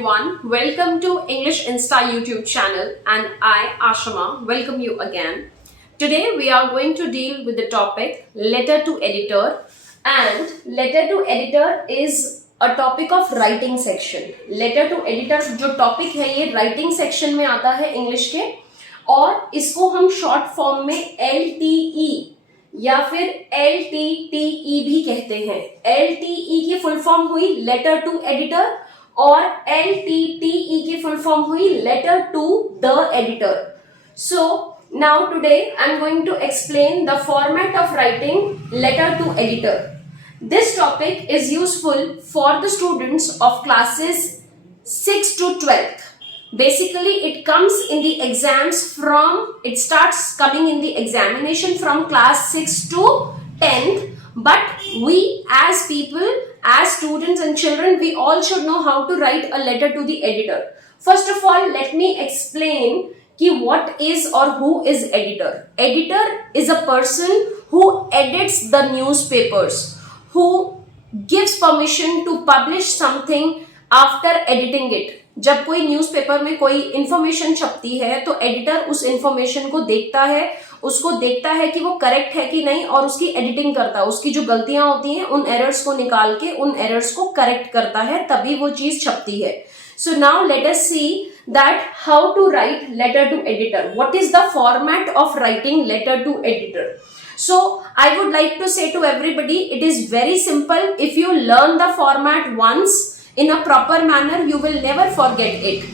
everyone. Welcome to English Insta YouTube channel and I, Ashama, welcome you again. Today we are going to deal with the topic letter to editor, and letter to editor is a topic of writing section. Letter to editor जो topic है ये writing section में आता है English के, और इसको हम short form में LTE या फिर LTTE भी कहते हैं. LTE की फुल फॉर्म हुई लेटर टू एडिटर और LTTE की फुल फॉर्म हुई letter to the editor. So now today I am going to explain the format of writing letter to editor. This topic is useful for the students of classes 6 to 12th. Basically, it comes in the exams it starts coming in the examination from class 6 to 10th. But we as people, as students and children, we all should know how to write a letter to the editor. First of all, let me explain what is or who is editor. Editor is a person who edits the newspapers, who gives permission to publish something after editing it. जब कोई newspaper में कोई information छपती है तो editor उस information को देखता है, उसको देखता है कि वो करेक्ट है कि नहीं, और उसकी एडिटिंग करता है. उसकी जो गलतियां होती हैं उन एरर्स को निकाल के उन एरर्स को करेक्ट करता है, तभी वो चीज छपती है. So now let us see that how to write letter to editor. What is the format of writing letter to editor? So I would like to say to everybody, it is very simple. If you learn the format once in a proper manner, you will never forget it.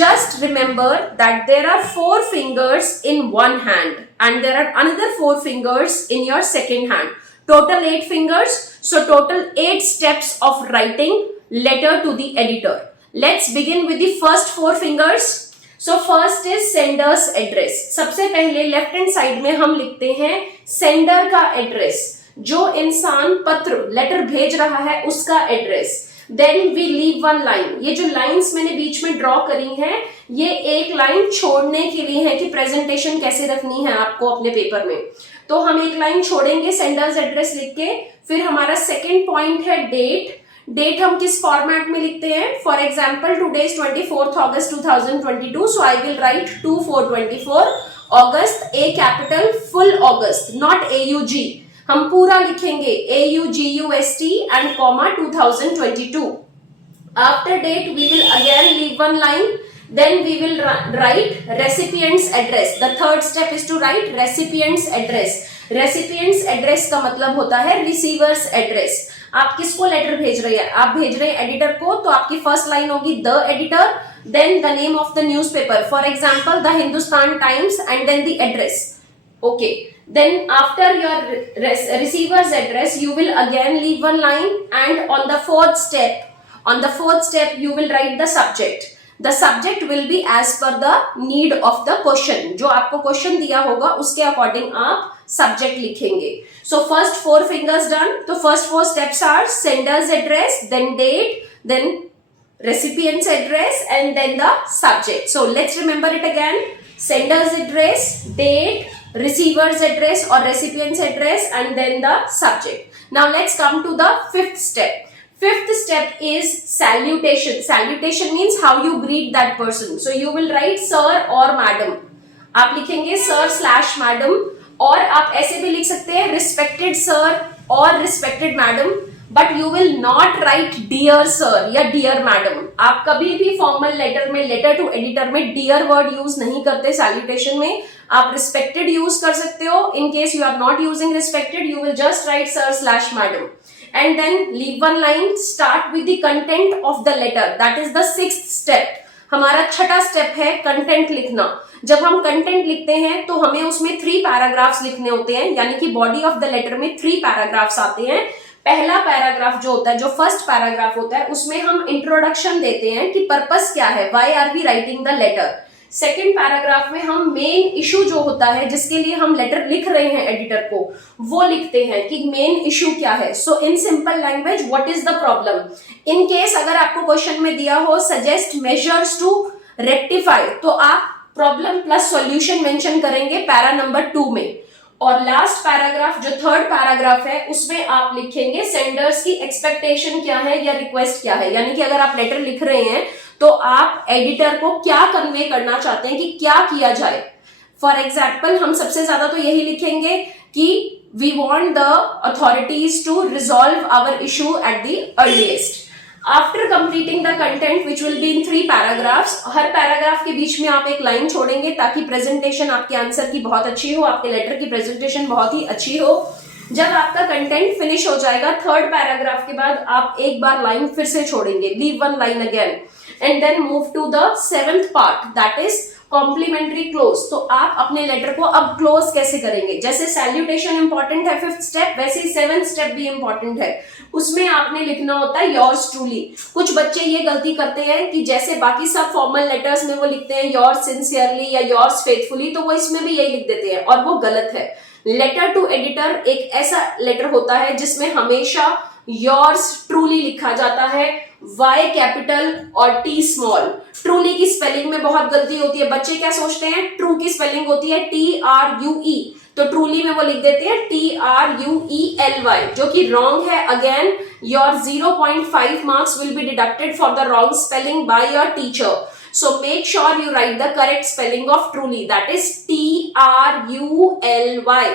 Just remember that there are 4 fingers in one hand and there are another 4 fingers in your second hand. Total 8 fingers. So total 8 steps of writing letter to the editor. Let's begin with the first 4 fingers. So first is sender's address. सबसे पहले left hand side में हम लिखते हैं sender का address, जो इंसान पत्र लेटर भेज रहा है उसका address. Then we leave one line. ये जो लाइंस मैंने बीच में ड्रॉ करी हैं, ये एक लाइन छोड़ने के लिए है कि प्रेजेंटेशन कैसे रखनी है आपको अपने पेपर में. तो हम एक लाइन छोड़ेंगे सेंडर्स एड्रेस लिख के. फिर हमारा सेकेंड पॉइंट है डेट. डेट हम किस फॉर्मेट में लिखते हैं? For example today is 24th August 2022, so I will write 24 August, A capital, full August, not AUG. हम पूरा लिखेंगे AUGUST and comma 2022. After date we will again leave one line. Then we will write recipient's address. The third step is to write recipient's address. Recipient's address का मतलब होता है receiver's address. आप किसको letter भेज रहे हैं? आप भेज रहे हैं एडिटर को, तो आपकी फर्स्ट लाइन होगी the editor, then the name of the newspaper, for example the Hindustan Times, and then the address. Okay. Then after your receiver's address, you will again leave one line, and on the fourth step, you will write the subject. The subject will be as per the need of the question. जो आपको question दिया होगा उसके according आप subject लिखेंगे. So first 4 fingers done. तो first 4 steps are sender's address, then date, then recipient's address, and then the subject. So let's remember it again. Sender's address, date, receiver's address or recipient's address, and then the subject. Now let's come to the 5th step. 5th step is salutation. Salutation means how you greet that person. So you will write sir or madam. आप लिखेंगे sir/madam, और आप ऐसे भी लिख सकते हैं respected sir or respected madam, but you will not write dear sir या dear madam. आप कभी भी फॉर्मल लेटर में, लेटर टू एडिटर में dear वर्ड यूज नहीं करते salutation में. आप respected यूज कर सकते हो. In case you are not using respected, you will just write sir/madam. And then leave one line. Start with the content of the letter. That is the 6th step. हमारा छठा step है content लिखना. जब हम content लिखते हैं तो हमें उसमें 3 पैराग्राफ्स लिखने होते हैं, यानी कि बॉडी ऑफ द लेटर में 3 पैराग्राफ्स आते हैं. पहला पैराग्राफ जो होता है, जो फर्स्ट पैराग्राफ होता है, उसमें हम इंट्रोडक्शन देते हैं कि पर्पस क्या है, why are we writing the letter. Second paragraph में हम मेन इशू जो होता है जिसके लिए हम लेटर लिख रहे हैं एडिटर को, वो लिखते हैं कि मेन इशू क्या है. So in simple language, what is the problem. In case अगर आपको क्वेश्चन में दिया हो सजेस्ट मेजर्स टू रेक्टिफाई, तो आप प्रॉब्लम प्लस सॉल्यूशन मेंशन करेंगे पैरा नंबर 2 में. और लास्ट पैराग्राफ जो थर्ड पैराग्राफ है उसमें आप लिखेंगे सेंडर्स की एक्सपेक्टेशन क्या है या रिक्वेस्ट क्या है. यानी कि अगर आप लेटर लिख रहे हैं तो आप एडिटर को क्या कन्वे करना चाहते हैं कि क्या किया जाए। फॉर एग्जाम्पल हम सबसे ज्यादा तो यही लिखेंगे कि we want the authorities to resolve our issue at the earliest. After completing the content which will be in 3 paragraphs, हर पैराग्राफ के बीच में आप एक लाइन छोड़ेंगे ताकि प्रेजेंटेशन आपके आंसर की बहुत अच्छी हो, आपके लेटर की प्रेजेंटेशन बहुत ही अच्छी हो। जब आपका कंटेंट फिनिश हो जाएगा 3rd पैराग्राफ के बाद आप एक बार लाइन फिर से छोड़ेंगे, leave 1 line again and then move to the 7th part that is complimentary close. तो आप अपने लेटर को अब क्लोज कैसे करेंगे, जैसे सैल्यूटेशन इंपॉर्टेंट है 5th स्टेप, वैसे ही 7th स्टेप भी इंपॉर्टेंट है। उसमें आपने लिखना होता है योर्स ट्रूली। कुछ बच्चे ये गलती करते हैं कि जैसे बाकी सब फॉर्मल लेटर्स में वो लिखते हैं योर्स सिंसियरली या योर्स फेथफुली, तो वो इसमें भी यही लिख देते हैं और वो गलत है। लेटर टू एडिटर एक ऐसा लेटर होता है जिसमें हमेशा योर्स ट्रूली लिखा जाता है, Y कैपिटल और T स्मॉल। ट्रूली की स्पेलिंग में बहुत गलती होती है, बच्चे क्या सोचते हैं ट्रू की स्पेलिंग होती है TRUE, तो ट्रूली में वो लिख देते हैं TRUELY, जो कि रॉन्ग है। Again your 0.5 marks will be deducted for the wrong spelling by your teacher. So make sure you write the correct spelling of truly, that is TRULY,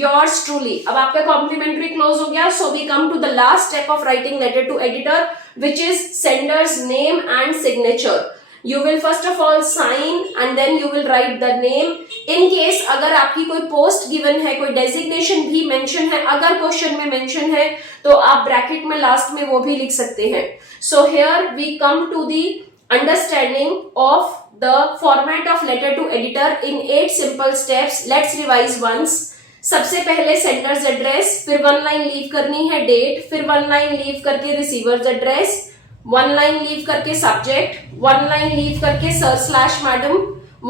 yours truly। अब आपका complimentary close हो गया। So we come to the last step of writing letter to editor, which is sender's name and signature। You will first of all sign and then you will write the name। In case अगर आपकी कोई post given है, कोई designation भी mention है, अगर question में mention है तो आप bracket में last में वो भी लिख सकते हैं। So here we come to the understanding of the format of letter to editor in 8 simple steps। Let's revise once। सबसे पहले सेंडर्स एड्रेस, फिर 1 लाइन लीव करनी है डेट, फिर 1 लाइन लीव करके रिसीवर्स एड्रेस, 1 लाइन लीव करके subject, 1 line leave करके सर/मैडम,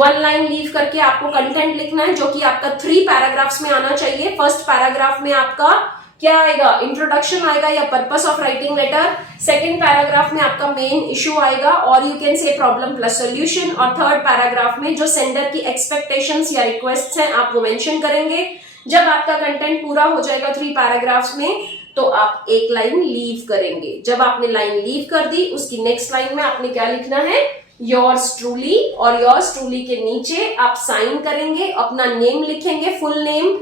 1 line leave करके आपको कंटेंट लिखना है जो कि आपका 3 पैराग्राफ्स में आना चाहिए। फर्स्ट पैराग्राफ में आपका क्या आएगा, इंट्रोडक्शन आएगा या purpose of writing letter. Second paragraph में आपका मेन इशू आएगा और you can say problem plus solution, और थर्ड पैराग्राफ में जो सेंडर की एक्सपेक्टेशंस या रिक्वेस्ट्स हैं आप वो मेंशन करेंगे। जब आपका कंटेंट पूरा हो जाएगा 3 पैराग्राफ्स में तो आप एक लाइन लीव करेंगे। जब आपने लाइन लीव कर दी उसकी नेक्स्ट लाइन में आपने क्या लिखना है, योर्स ट्रूली, और योर्स ट्रूली के नीचे आप साइन करेंगे, अपना नेम लिखेंगे, फुल नेम,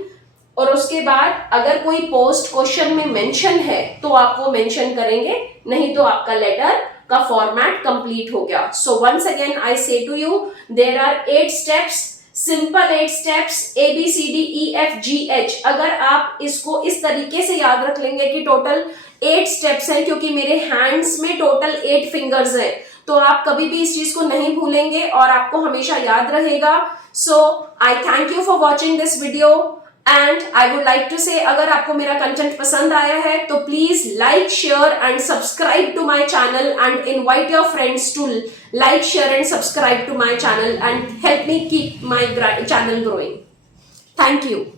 और उसके बाद अगर कोई पोस्ट क्वेश्चन में मेंशन है तो आप वो मेंशन करेंगे, नहीं तो आपका लेटर का फॉर्मेट कंप्लीट हो गया। So once again I say to you there are 8 steps, simple 8 steps ABCDEFGH। अगर आप इसको इस तरीके से याद रख लेंगे कि टोटल 8 स्टेप्स हैं, क्योंकि मेरे हैंड्स में टोटल 8 फिंगर्स हैं, तो आप कभी भी इस चीज को नहीं भूलेंगे और आपको हमेशा याद रहेगा। So I thank you for watching this video and I would like to say अगर आपको मेरा कंटेंट पसंद आया है तो please like, share and subscribe to my channel and invite your friends to like, share and subscribe to my channel and help me keep my channel growing। Thank you।